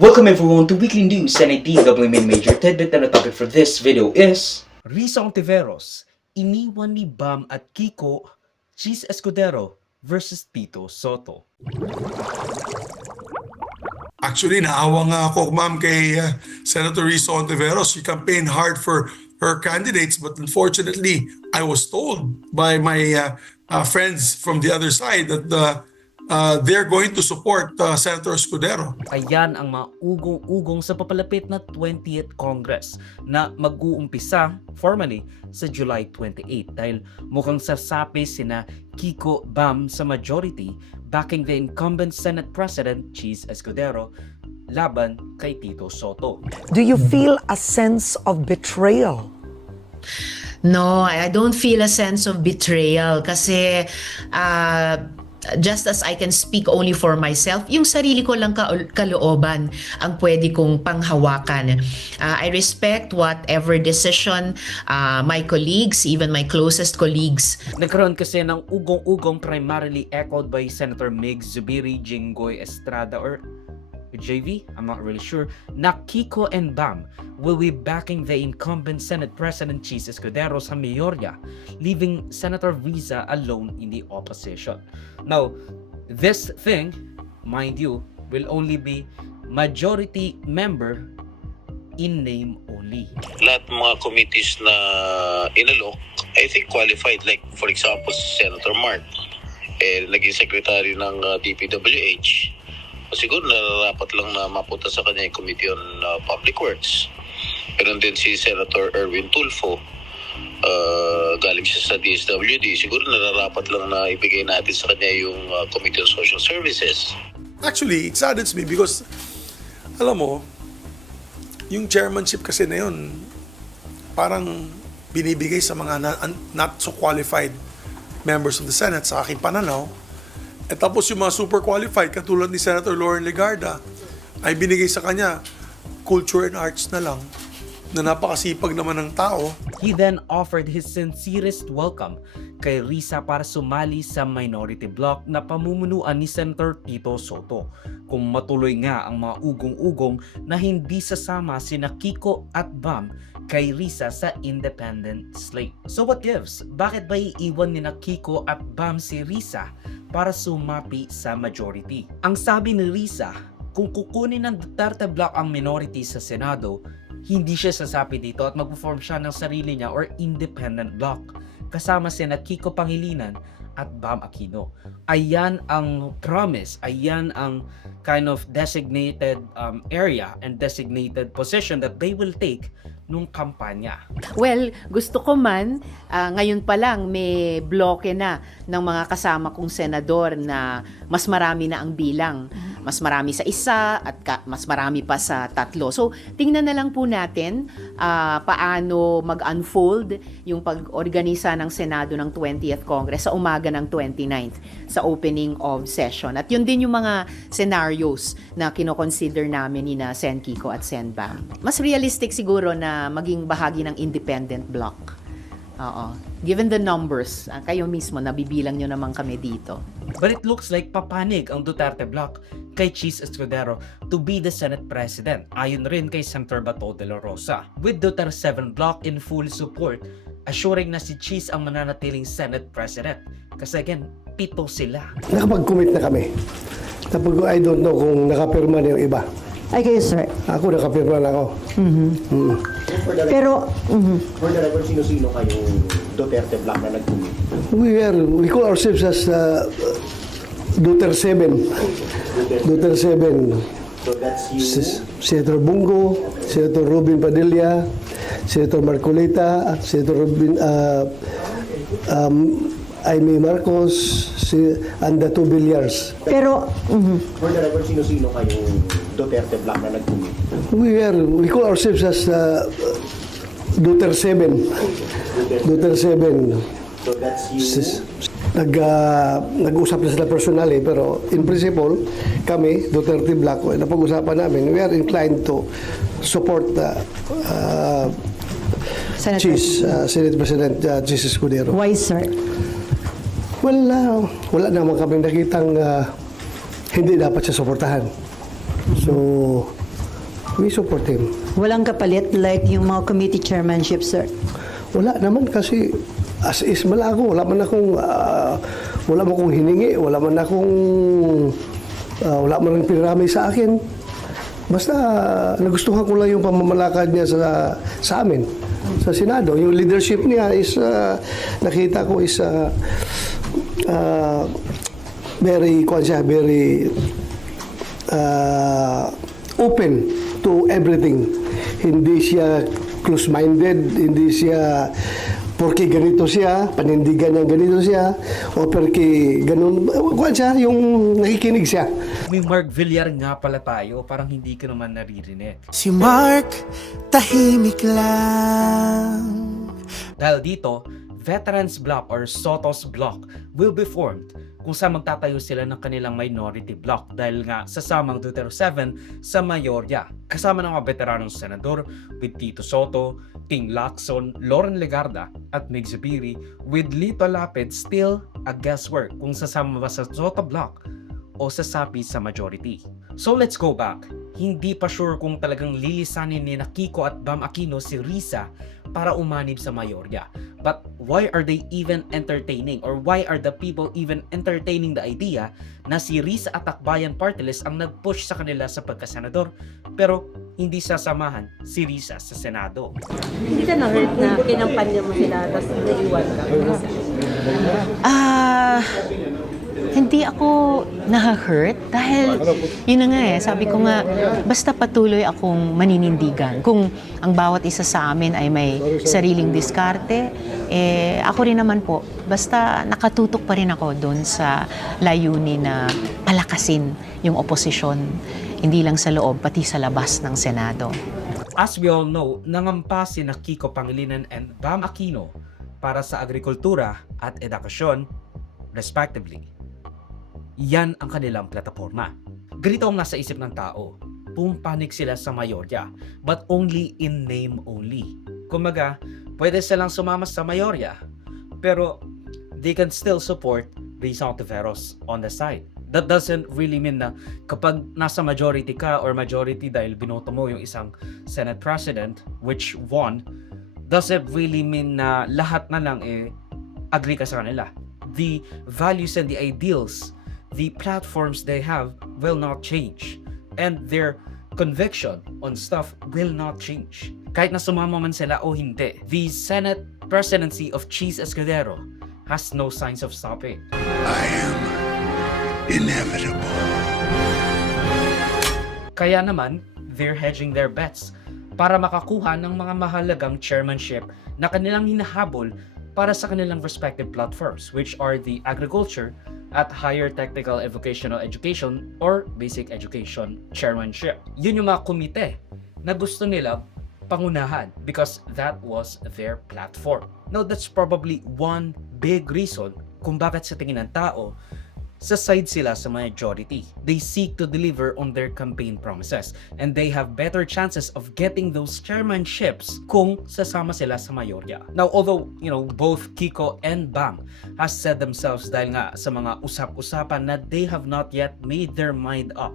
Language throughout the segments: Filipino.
Welcome everyone to Weekly News and a DW Main Major Tidbit, and the topic for this video is Risa Ontiveros, iniwan ni Bam at Kiko, Cheese Escudero versus Tito Soto. Actually, naawa nga ako, ma'am, kay Senator Risa Ontiveros. She campaigned hard for her candidates, but unfortunately, I was told by my friends from the other side that they're going to support Senator Escudero. Ayan ang mga ugong-ugong sa papalapit na 20th Congress na mag-uumpisa formally sa July 28 dahil mukhang sasapi sina Kiko Bam sa majority backing the incumbent Senate President Cheese Escudero laban kay Tito Soto. Do you feel a sense of betrayal? No, I don't feel a sense of betrayal kasi just as I can speak only for myself, yung sarili ko lang kalooban ang pwede kong panghawakan. I respect whatever decision my colleagues, even my closest colleagues. Nagkaroon kasi ng ugong-ugong primarily echoed by Senator Mig Zubiri, Jinggoy Estrada, or JV, I'm not really sure, na Kiko and Bam will be backing the incumbent Senate President Cheese Escudero sa mayorya, leaving Senator Risa alone in the opposition. Now, this thing, mind you, will only be majority member in name only. Lahat ng mga committees na inalok, I think qualified. Like, for example, Senator Mark, naging secretary ng DPWH. Siguro nararapat lang na mapunta sa kanya yung Committee on Public Works. Meron din si Senator Erwin Tulfo, galing siya sa DSWD. Siguro nararapat lang na ibigay natin sa kanya yung Committee on Social Services. Actually, it saddens me because, alam mo, yung chairmanship kasi na yun, parang binibigay sa mga not so qualified members of the Senate sa aking pananaw. At tapos yung mga super qualified, katulad ni Senator Lauren Legarda, ay binigay sa kanya culture and arts na lang, na napakasipag naman ng tao. He then offered his sincerest welcome kay Risa para sumali sa minority bloc na pamumunuan ni Senator Tito Soto, kung matuloy nga ang mga ugong-ugong na hindi sasama sina Kiko at Bam kay Risa sa independent slate. So what gives? Bakit ba iiwan ni na Kiko at Bam si Risa para sumapi sa majority? Ang sabi ni Risa, kung kukunin ng Duterte bloc ang minority sa Senado, hindi siya sasapi dito at mag-form siya ng sarili niya or independent bloc kasama sina Kiko Pangilinan at Bam Aquino. Ayan ang promise, ayan ang kind of designated area and designated position that they will take nung kampanya. Well, gusto ko man, ngayon pa lang may bloke na ng mga kasama kong senador na mas marami na ang bilang. Mas marami sa isa at mas marami pa sa tatlo. So, tingnan na lang po natin paano mag-unfold yung pag-organisa ng Senado ng 20th Congress sa umaga ng 29th sa opening of session. At yun din yung mga scenarios na kinoconsider namin ni na Sen Kiko at Sen Bam. Mas realistic siguro na maging bahagi ng independent bloc. Oo. Given the numbers, kayo mismo, nabibilang nyo naman kami dito. But it looks like papanig ang Duterte bloc kay Cheese Escudero to be the Senate President, ayon rin kay Senator Bato de la Rosa, with Duterte 7 bloc in full support, assuring na si Cheese ang mananatiling Senate President. Kasi again, 7 sila. Nakapag-commit na kami. I don't know kung nakapirma na yung iba. Ay kayo, sir. Ako nakapirma na ako. Pero, For the record, sino-sino kayong Duterte Black na nag-commit? We call ourselves as Duterte 7. Duterte 7. So that's you? Senator Bungo, Senator Robin Padilla, Senator Marcolita, Senator Robin Aimee Marcos, and the 2 Villar. pero, For the record, sino-sino kayong Duterte Black na nag-commit? We call ourselves as Duterte 7. Duterte 7. So that's you? Nag-usap na sila personally, pero in principle, kami, Duterte Black, napag-usapan namin, we are inclined to support Senator, Senate President Cheese Escudero. why, sir? Well, wala naman kami nakitang hindi dapat siya suportahan. So, We support him. Walang kapalit like yung mga committee chairmanship, sir. Wala naman kasi as is malago. Wala man akong hiningi, wala man rin pinarami sa akin. Basta nagustuhan ko lang yung pamamalakad niya sa amin, sa Senado. Yung leadership niya is, nakita ko is very open to everything. Hindi siya close-minded, hindi siya porque ganito siya, panindigan niya ganito siya, o porque ganun, kuwan siya, yung nakikinig siya. May Mark Villar nga pala tayo, parang hindi ko naman naririnig. Si Mark, tahimik lang. Dahil dito, Veterans Bloc or Soto's Bloc will be formed kung saan magtatayo sila ng kanilang minority bloc dahil nga sasamang Duterte 7 sa mayorya. Kasama ng mga veteranong senador with Tito Soto, King Lacson, Loren Legarda at Mig Zubiri with Lito Lapid still a guesswork kung sasama ba sa Soto Bloc o sasapi sa majority. So let's go back. Hindi pa sure kung talagang lilisanin ni Kiko at Bam Aquino si Risa para umanib sa mayorya. But why are they even entertaining or why are the people even entertaining the idea na si Risa at Akbayan Party List ang nag-push sa kanila sa pagkasenador pero hindi sasamahan si Risa sa Senado? Hindi ka na-hurt na kinampanya mo sila tapos naiwan ka? Hindi ako na-hurt dahil yun na nga sabi ko nga, basta patuloy akong maninindigan. Kung ang bawat isa sa amin ay may sariling diskarte, ako rin naman po, basta nakatutok pa rin ako doon sa layunin na palakasin yung oposisyon, hindi lang sa loob, pati sa labas ng Senado. As we all know, nangampa si Kiko Pangilinan and Bam Aquino para sa agrikultura at edukasyon, respectively. Yan ang kanilang plataforma. Ganito ang nasa isip ng tao. Pumpanik sila sa mayorya, but only in name only. Kumaga, pwede silang sumama sa mayorya, pero they can still support Risa Ontiveros on the side. That doesn't really mean na kapag nasa majority ka or majority dahil binoto mo yung isang Senate President, which won, doesn't really mean na lahat na lang agree ka sa kanila. The values and the ideals, the platforms they have will not change. And their conviction on stuff will not change. Kahit na sumama man sila o hindi, the Senate presidency of Cheese Escudero has no signs of stopping. I am inevitable. Kaya naman, they're hedging their bets para makakuha ng mga mahalagang chairmanship na kanilang hinahabol para sa kanilang respective platforms, which are the agriculture at higher technical and vocational education or basic education chairmanship. Yun yung mga komite na gusto nila pangunahan because that was their platform. Now, that's probably one big reason kung bakit sa tingin ng tao, sa side sila sa majority. They seek to deliver on their campaign promises and they have better chances of getting those chairmanships kung sasama sila sa mayorya. Now, although, both Kiko and Bam has said themselves dahil nga sa mga usap-usapan na they have not yet made their mind up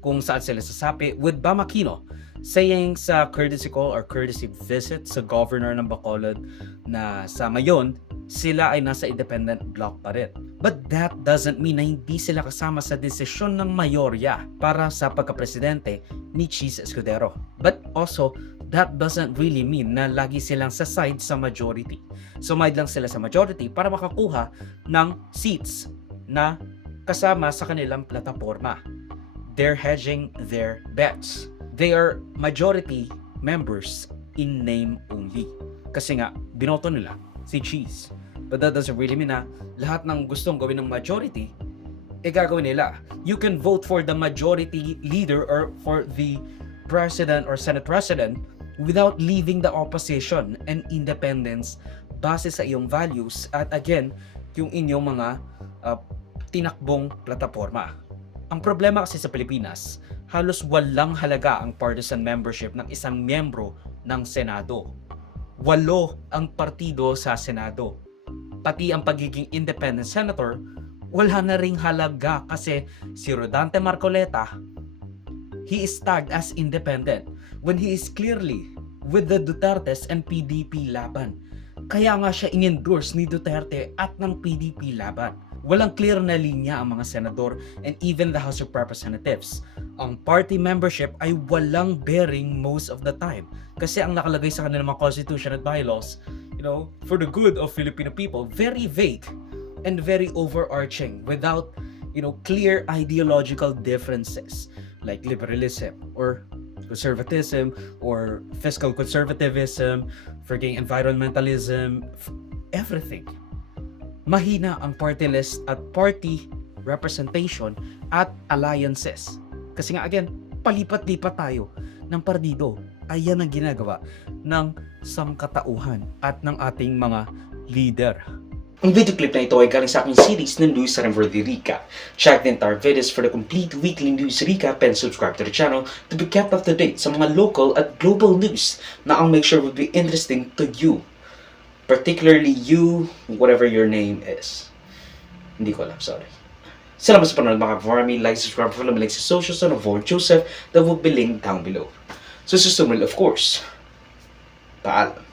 kung saan sila sasapi, with Bam Aquino saying sa courtesy call or courtesy visit sa governor ng Bacolod na sa ngayon, sila ay nasa independent bloc pa rin. But that doesn't mean na hindi sila kasama sa desisyon ng mayorya para sa pagkapresidente ni Cheese Escudero. But also, that doesn't really mean na lagi silang sa side sa majority. Sumide lang sila sa majority para makakuha ng seats na kasama sa kanilang plataforma. They're hedging their bets. They are majority members in name only. Kasi nga, binoto nila si Cheese. But that doesn't really mean na lahat ng gustong gawin ng majority, gagawin nila. You can vote for the majority leader or for the president or Senate president without leaving the opposition and independence base sa iyong values at again, yung inyong mga tinakbong plataforma. Ang problema kasi sa Pilipinas, halos walang halaga ang partisan membership ng isang miyembro ng Senado. 8 ang partido sa Senado. Pati ang pagiging independent senator, wala na ring halaga kasi si Rodante Marcoleta, he is tagged as independent when he is clearly with the Dutertes and PDP laban. Kaya nga siya in-endorse ni Duterte at ng PDP laban. Walang clear na linya ang mga senador and even the House of Representatives. Ang party membership ay walang bearing most of the time. Kasi ang nakalagay sa kanilang mga constitution at bylaws, for the good of Filipino people, very vague and very overarching without, clear ideological differences like liberalism or conservatism or fiscal conservatism, freaking environmentalism, everything. Mahina ang party list at party representation at alliances. Kasi nga again, palipat-lipat tayo ng partido. Ayan ang ginagawa ng sangkatauhan at ng ating mga leader. Ang video clip na ito ay galing sa aking series ng News sa Rica. Check the entire videos for the complete weekly news recap and subscribe to the channel to be kept up to date sa mga local at global news na ang make sure will be interesting to you. Particularly you, whatever your name is. Hindi ko alam, sorry. Salamat sa panonood mga kaparami. Like, subscribe, follow me like sa socials and avoid Joseph that will be linked down below. So susunod, of course. Paalam.